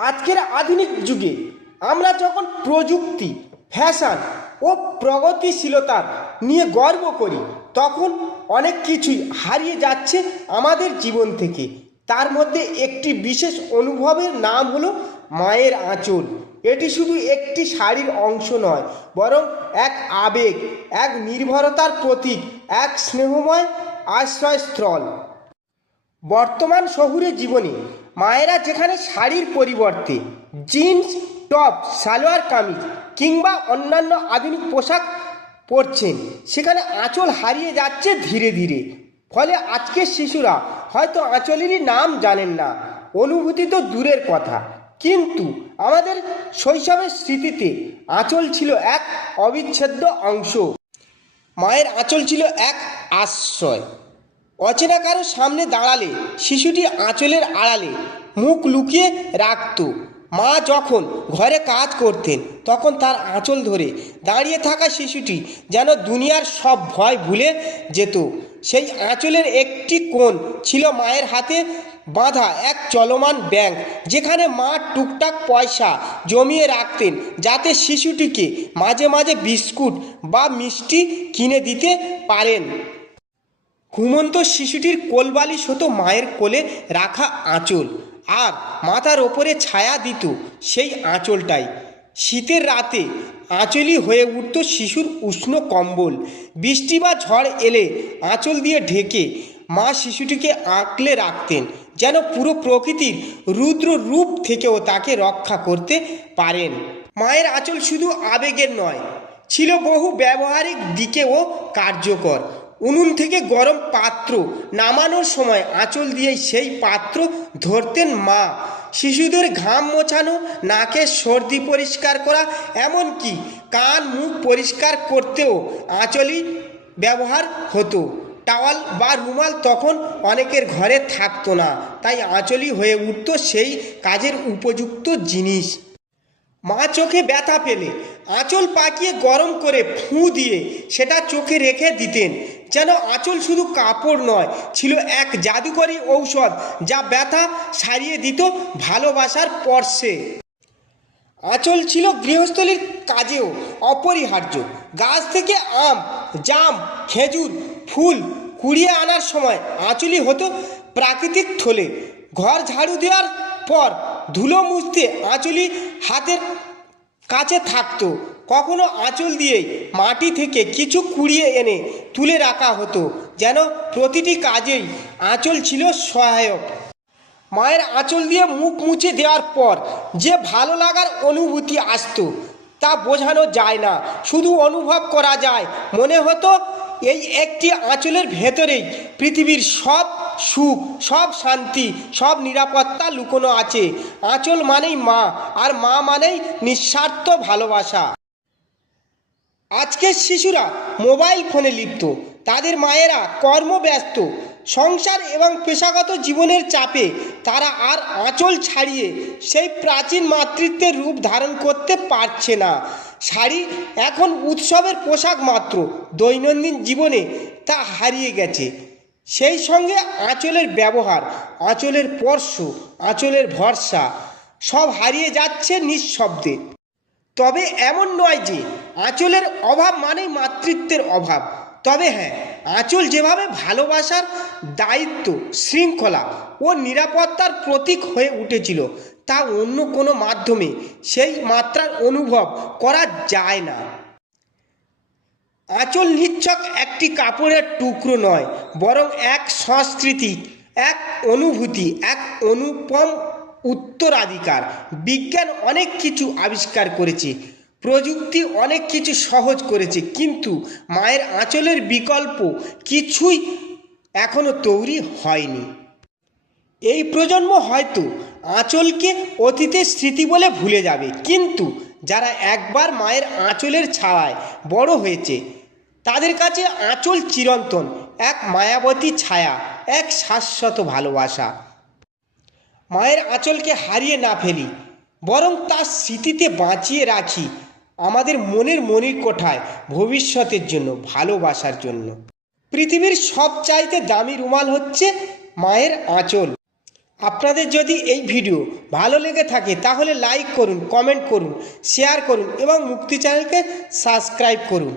আজকের আধুনিক যুগে আমরা যখন প্রযুক্তি, ফ্যাশন ও প্রগতিশীলতার নিয়ে গর্ব করি, তখন অনেক কিছুই হারিয়ে যাচ্ছে আমাদের জীবন থেকে। তার মধ্যে একটি বিশেষ অনুভবের নাম হলো মায়ের আঁচল। এটি শুধু একটি শাড়ির অংশ নয়, বরং এক আবেগ, এক নির্ভরতার প্রতীক, এক স্নেহময় আশ্রয়স্থল। বর্তমান শহুরে জীবনে মায়েরা যেখানে শাড়ির পরিবর্তে জিন্স, টপ, সালোয়ার কামিজ কিংবা অন্যান্য আধুনিক পোশাক পরছেন, সেখানে আঁচল হারিয়ে যাচ্ছে ধীরে ধীরে। ফলে আজকের শিশুরা হয়তো আঁচলেরই নাম জানেন না, অনুভূতি তো দূরের কথা, কিন্তু আমাদের শৈশবের স্মৃতিতে আঁচল ছিল এক অবিচ্ছেদ্য অংশ। মায়ের আঁচল ছিল এক আশ্রয়। অচেনা কারো সামনে দাঁড়ালে শিশুটি আঁচলের আড়ালে মুখ লুকিয়ে রাখত। মা যখন ঘরে কাজ করতেন, তখন তার আঁচল ধরে দাঁড়িয়ে থাকা শিশুটি যেন দুনিয়ার সব ভয় ভুলে যেত। সেই আঁচলের একটি কোণ ছিল মায়ের হাতে বাঁধা এক চলমান ব্যাংক, যেখানে মা টুকটাক পয়সা জমিয়ে রাখতেন, যাতে শিশুটিকে মাঝে মাঝে বিস্কুট বা মিষ্টি কিনে দিতে পারেন। ঘুমন্ত শিশুটির কোলবালিশ হতো মায়ের কোলে রাখা আঁচল, আর মাথার ওপরে ছায়া দিত সেই আঁচলটাই। শীতের রাতে আঁচলই হয়ে উঠত শিশুর উষ্ণ কম্বল। বৃষ্টি বা ঝড় এলে আঁচল দিয়ে ঢেকে মা শিশুটিকে আঁকলে রাখতেন, যেন পুরো প্রকৃতির রুদ্র রূপ থেকেও তাকে রক্ষা করতে পারেন। মায়ের আঁচল শুধু আবেগের নয়, ছিল বহু ব্যবহারিক দিকেও কার্যকর। উনুন থেকে গরম পাত্র নামানোর সময় আঁচল দিয়েই সেই পাত্র ধরতেন মা। শিশুদের ঘাম মোছানো, নাকের সর্দি পরিষ্কার করা, এমনকি কান মুখ পরিষ্কার করতেও আঁচলই ব্যবহার হতো। টাওয়াল বা রুমাল তখন অনেকের ঘরে থাকতো না, তাই আঁচলই হয়ে উঠত সেই কাজের উপযুক্ত জিনিস। মা চোখে ব্যথা পেলে আঁচল পাকিয়ে গরম করে ফুঁ দিয়ে সেটা চোখে রেখে দিতেন, যেন আঁচল শুধু কাপড় নয়, ছিল এক জাদুকরী ঔষধ, যা ব্যথা সারিয়ে দিত ভালোবাসার স্পর্শে। আঁচল ছিল গৃহস্থলীর কাজেও অপরিহার্য। গাছ থেকে আম, জাম, খেজুর ফুল কুড়িয়ে আনার সময় আঁচলই হতো প্রাকৃতিক থলে। ঘর ঝাড়ু দেওয়ার পর ধুলো মুছতে আঁচলই হাতের কাছে থাকতো। কখনো আঁচল দিয়েই মাটি থেকে কিছু কুড়িয়ে এনে তুলে রাখা হতো, যেন প্রতিটি কাজেই আঁচল ছিল সহায়ক। মায়ের আঁচল দিয়ে মুখ মুছে দেওয়ার পর যে ভালো লাগার অনুভূতি আসতো, তা বোঝানো যায় না, শুধু অনুভব করা যায়। মনে হতো এই একটি আঁচলের ভেতরেই পৃথিবীর সব সুখ, সব শান্তি, সব নিরাপত্তা লুকোনো আছে। আঁচল মানেই মা, আর মা মানেই নিঃস্বার্থ ভালোবাসা। আজকের শিশুরা মোবাইল ফোনে লিপ্ত, তাদের মায়েরা কর্মব্যস্ত, সংসার এবং পেশাগত জীবনের চাপে তারা আর আঁচল ছাড়িয়ে সেই প্রাচীন মাতৃত্বের রূপ ধারণ করতে পারছে না। শাড়ি এখন উৎসবের পোশাক মাত্র, দৈনন্দিন জীবনে তা হারিয়ে গেছে। সেই সঙ্গে আঁচলের ব্যবহার, আঁচলের স্পর্শ, আঁচলের ভরসা সব হারিয়ে যাচ্ছে নিঃশব্দে। তবে এমন নয় যে আঁচলের অভাব মানেই মাতৃত্বের অভাব। তবে হ্যাঁ, আঁচল যেভাবে ভালোবাসার, দায়িত্ব, শৃঙ্খলা ও নিরাপত্তার প্রতীক হয়ে উঠেছিল, তা অন্য কোনো মাধ্যমে সেই মাত্রার অনুভব করা যায় না। আঁচল নিছক একটি কাপড়ের টুকরো নয়, বরং এক সংস্কৃতি, এক অনুভূতি, এক অনুপম উত্তরাধিকার। বিজ্ঞান অনেক কিছু আবিষ্কার করেছে, প্রযুক্তি অনেক কিছু সহজ করেছে, কিন্তু মায়ের আঁচলের বিকল্প কিছুই এখনো তৈরি হয়নি। এই প্রজন্ম হয়তো আঁচলকে অতীতের স্মৃতি বলে ভুলে যাবে, কিন্তু যারা একবার মায়ের আঁচলের ছায়ায় বড় হয়েছে, তাদের কাছে আঁচল চিরন্তন এক মায়াবতী ছায়া, এক শাশ্বত ভালোবাসা। মায়ের আঁচলকে হারিয়ে না ফেলি, বরং তার স্মৃতিতে বাঁচিয়ে রাখি আমাদের মনের মণিকোঠায়, ভবিষ্যতের জন্য, ভালোবাসার জন্য। পৃথিবীর সবচাইতে দামি রুমাল হচ্ছে মায়ের আঁচল। আপনাদের যদি এই ভিডিও ভালো লেগে থাকে তাহলে লাইক করুন, কমেন্ট করুন, শেয়ার করুন এবং মুক্তি চ্যানেলকে সাবস্ক্রাইব করুন।